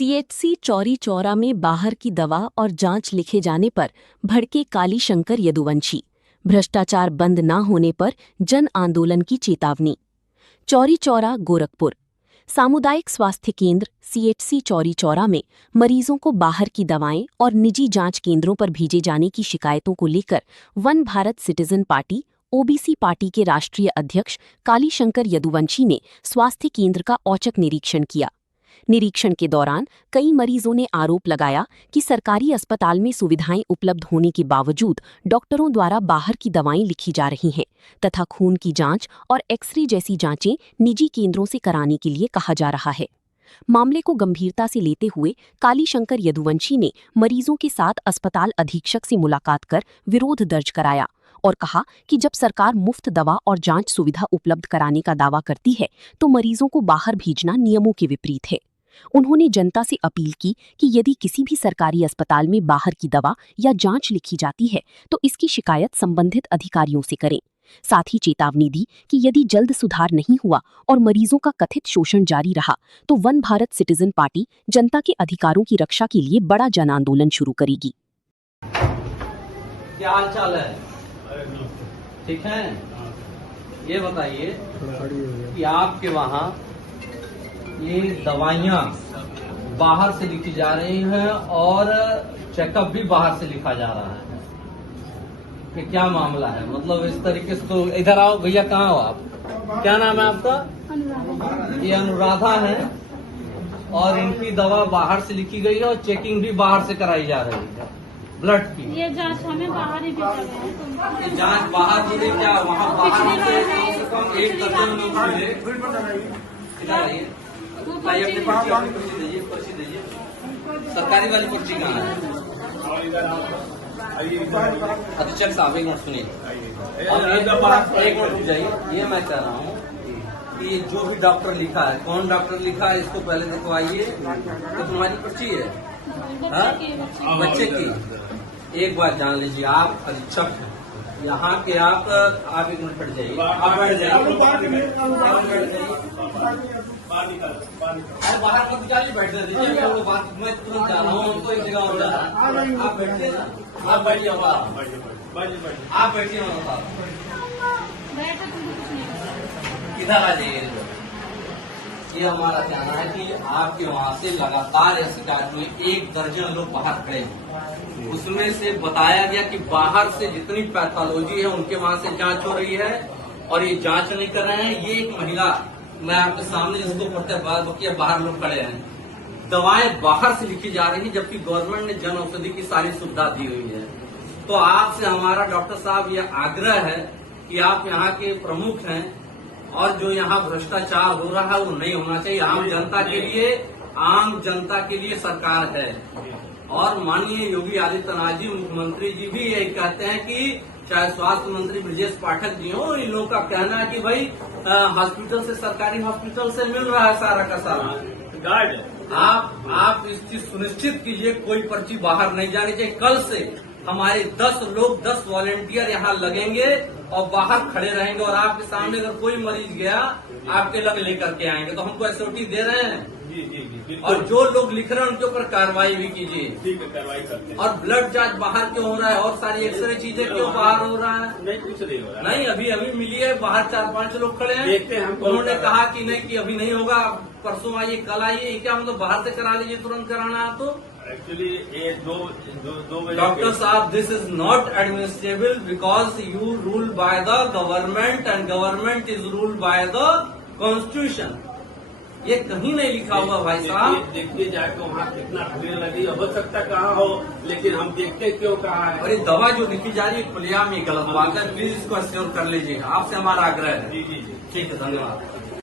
CHC Chauri Chaura में बाहर की दवा और जांच लिखे जाने पर भड़के कालीशंकर यदुवंशी। भ्रष्टाचार बंद न होने पर जन आंदोलन की चेतावनी। चौरी चौरा गोरखपुर सामुदायिक स्वास्थ्य केंद्र सीएचसी चौरी चौरा में मरीजों को बाहर की दवाएं और निजी जांच केंद्रों पर भेजे जाने की शिकायतों को लेकर one Bharat citizen party OBC party के राष्ट्रीय अध्यक्ष कालीशंकर यदुवंशी ने स्वास्थ्य केंद्र का औचक निरीक्षण किया। निरीक्षण के दौरान कई मरीजों ने आरोप लगाया कि सरकारी अस्पताल में सुविधाएं उपलब्ध होने के बावजूद डॉक्टरों द्वारा बाहर की दवाएं लिखी जा रही हैं तथा खून की जांच और एक्सरे जैसी जांचें निजी केंद्रों से कराने के लिए कहा जा रहा है। मामले को गंभीरता से लेते हुए कालीशंकर यदुवंशी ने मरीजों के साथ अस्पताल अधीक्षक से मुलाकात कर विरोध दर्ज कराया और कहा कि जब सरकार मुफ्त दवा और जांच सुविधा उपलब्ध कराने का दावा करती है तो मरीजों को बाहर भेजना नियमों के विपरीत है। उन्होंने जनता से अपील की कि यदि किसी भी सरकारी अस्पताल में बाहर की दवा या जांच लिखी जाती है तो इसकी शिकायत संबंधित अधिकारियों से करें। साथ ही चेतावनी दी कि यदि जल्द सुधार नहीं हुआ और मरीजों का कथित शोषण जारी रहा तो वन भारत सिटीजन पार्टी जनता के अधिकारों की रक्षा के लिए बड़ा जन आंदोलन शुरू करेगी। क्या हाल चाल है? ठीक है। ये बताइए कि आपके वहाँ ये दवाइयाँ बाहर से लिखी जा रही हैं और चेकअप भी बाहर से लिखा जा रहा है, कि क्या मामला है? मतलब इस तरीके से तो इधर आओ भैया, कहाँ हो आप? क्या नाम है आपका? ये अनुराधा है और इनकी दवा बाहर से लिखी गई है और चेकिंग भी बाहर से कराई जा रही है ब्लड की। ये जांच हमें बाहर ही भेजा गया है। ये जांच बाहर मिले क्या? वहाँ बाहर से कम से कम 1 दर्जन लोग मिले। अपनी पर्ची दीजिए, पर्ची दीजिए। सरकारी वाली पर्ची कहाँ है? अधीक्षक साहब एक मिनट सुनिए, एक मिनट रुक जाइए। ये मैं कह रहा हूँ कि जो भी डॉक्टर लिखा है, कौन डॉक्टर लिखा है इसको पहले दिखवाइए। तो तुम्हारी पर्ची है बच्चे की। एक बात जान लीजिए, आप अधीक्षक हैं यहाँ के, आप एक मिनट बैठ जाइए। आप बैठ जाइए, अरे बाहर मत जाइए, बैठने दीजिए। वो बात मैं तुरंत जा रहा हूँ, उनको एक जगह और जा रहा हूँ। आप बैठिए ना, आप बैठिए, आप बैठिए। किधर आ जाइए। ये हमारा कहना है कि आपके वहाँ से लगातार यह शिकायत हुई, 1 दर्जन लोग बाहर खड़े हैं। उसमें से बताया गया कि बाहर से जितनी पैथोलॉजी है उनके वहाँ से जांच हो रही है और ये जांच नहीं कर रहे हैं। ये एक महिला, मैं आपके सामने जिसको पढ़ते बाहर लोग खड़े हैं, दवाएं बाहर से लिखी जा रही है जबकि गवर्नमेंट ने जन औषधि की सारी सुविधा दी हुई है। तो आपसे हमारा डॉक्टर साहब ये आग्रह है कि आप यहाँ के प्रमुख हैं और जो यहाँ भ्रष्टाचार हो रहा है वो नहीं होना चाहिए। आम जनता के लिए सरकार है और माननीय योगी आदित्यनाथ जी, मुख्यमंत्री जी भी यही कहते हैं कि चाहे स्वास्थ्य मंत्री ब्रजेश पाठक जी हो, इन लोगों का कहना है कि भाई हॉस्पिटल से, सरकारी हॉस्पिटल से मिल रहा है सारा का सारा। आप इस चीज सुनिश्चित कीजिए कोई पर्ची बाहर नहीं जानी चाहिए। कल से हमारे 10 लोग, 10 वॉलेंटियर यहाँ लगेंगे और बाहर खड़े रहेंगे और आपके सामने अगर कोई मरीज गया आपके लग लेकर के आएंगे। तो हमको एसओटी दे रहे हैं जी, और जो लोग लिख रहे हैं उनके ऊपर कार्रवाई भी कीजिए। ठीक है, कार्रवाई करते हैं। और ब्लड जांच बाहर क्यों हो रहा है और सारी एक्सरे चीजें क्यों बाहर हो रहा है? नहीं, कुछ नहीं हो रहा। नहीं, अभी मिली है, बाहर 4-5 लोग खड़े हैं, देखते हैं। उन्होंने कहा कि नहीं, कि अभी नहीं होगा, परसों आइए, कल आइए। क्या मतलब बाहर से करा लीजिए, तुरंत कराना है? तो एक्चुअली ये दो डॉक्टर साहब, this is not एडमिनिस्ट्रेबल because you rule by the government and government is ruled by the constitution. ये कहीं नहीं लिखा हुआ भाई साहब। देखिए जाके वहाँ कितना भीड़ लगी, हो सकता कहाँ हो, लेकिन हम देखते क्यों कहाँ है। और ये दवा जो लिखी जा रही है खुलेआम ये गलत बात है। प्लीज इसको एश्योर कर लीजिए, आपसे हमारा आग्रह है। जी जी जी, ठीक है, धन्यवाद।